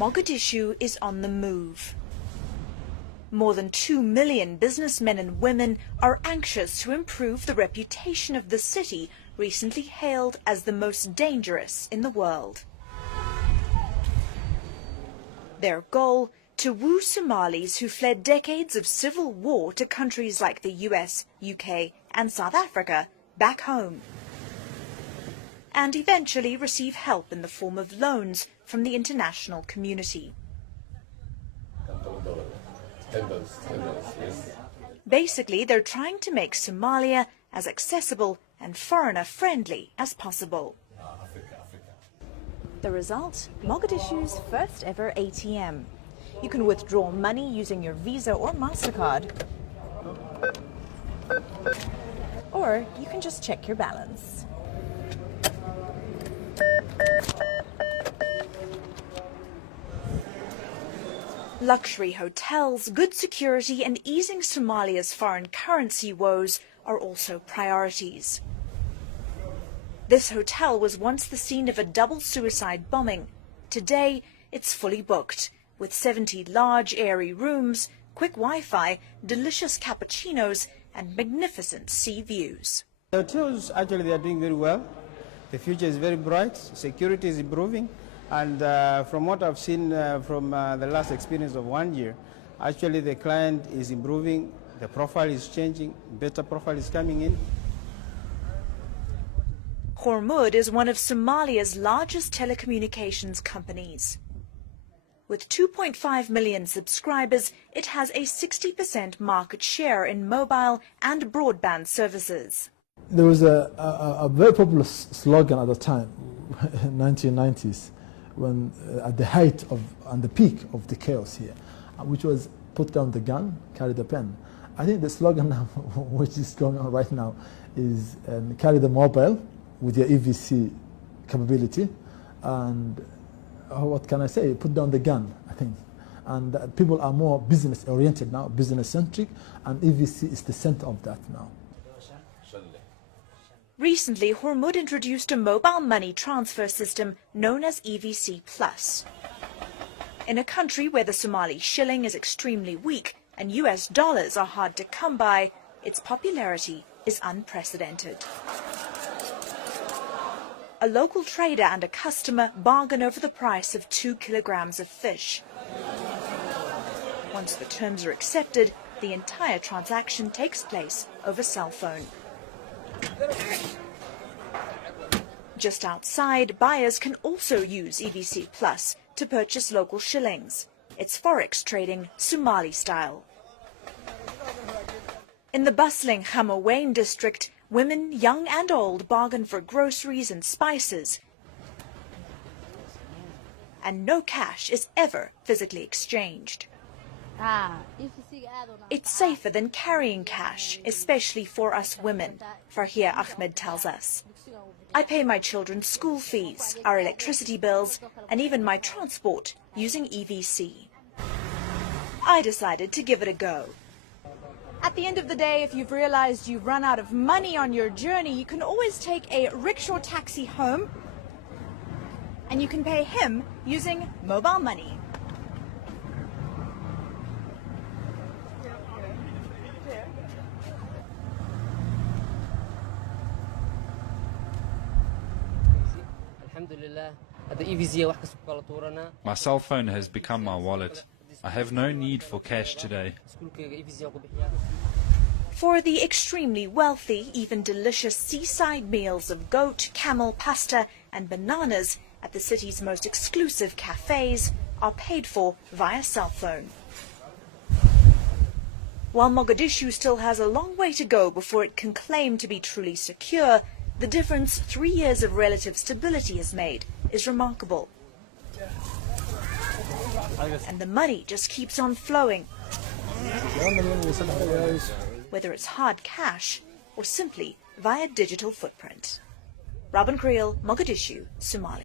Mogadishu is on the move. More than 2 million businessmen and women are anxious to improve the reputation of the city, recently hailed as the most dangerous in the world. Their goal: to woo Somalis who fled decades of civil war to countries like the US, UK and South Africa back home, and eventually receive help in the form of loans from the international community. Basically, they're trying to make Somalia as accessible and foreigner-friendly as possible. The result? Mogadishu's first ever ATM. You can withdraw money using your Visa or MasterCard, or you can just check your balance. Luxury hotels, good security and easing Somalia's foreign currency woes are also priorities. This hotel was once the scene of a double suicide bombing. Today, it's fully booked, with 70 large, airy rooms, quick Wi-Fi, delicious cappuccinos and magnificent sea views. The hotels, actually, they are doing very well. The future is very bright, security is improving, and from what I've seen from the last experience of 1 year, actually the client is improving, the profile is changing, better profile is coming in. Hormarka is one of Somalia's largest telecommunications companies. With 2.5 million subscribers, it has a 60% market share in mobile and broadband services. There was a very popular slogan at the time, 1990s, when at the height of and the peak of the chaos here, which was put down the gun, carry the pen. I think the slogan now, which is going on right now, is carry the mobile with your EVC capability, and what can I say? Put down the gun, I think. And people are more business oriented now, business centric, and EVC is the center of that now. Recently, Hormarka introduced a mobile money transfer system known as EVC Plus. In a country where the Somali shilling is extremely weak and US dollars are hard to come by, its popularity is unprecedented. A local trader and a customer bargain over the price of 2 kilograms of fish. Once the terms are accepted, the entire transaction takes place over cell phone. Just outside, buyers can also use EVC Plus to purchase local shillings. It's forex trading Somali style. In the bustling Hamawain district, women, young and old, bargain for groceries and spices. And no cash is ever physically exchanged. It's safer than carrying cash, especially for us women, Farhia Ahmed tells us. I pay my children's school fees, our electricity bills, and even my transport using EVC. I decided to give it a go. At the end of the day, if you've realized you've run out of money on your journey, you can always take a rickshaw taxi home, and you can pay him using mobile money. My cell phone has become my wallet. I have no need for cash today. For the extremely wealthy, even delicious seaside meals of goat, camel, pasta and bananas at the city's most exclusive cafes are paid for via cell phone. While Mogadishu still has a long way to go before it can claim to be truly secure, the difference 3 years of relative stability has made is remarkable. And the money just keeps on flowing, whether it's hard cash or simply via digital footprint. Robin Creel, Mogadishu, Somalia.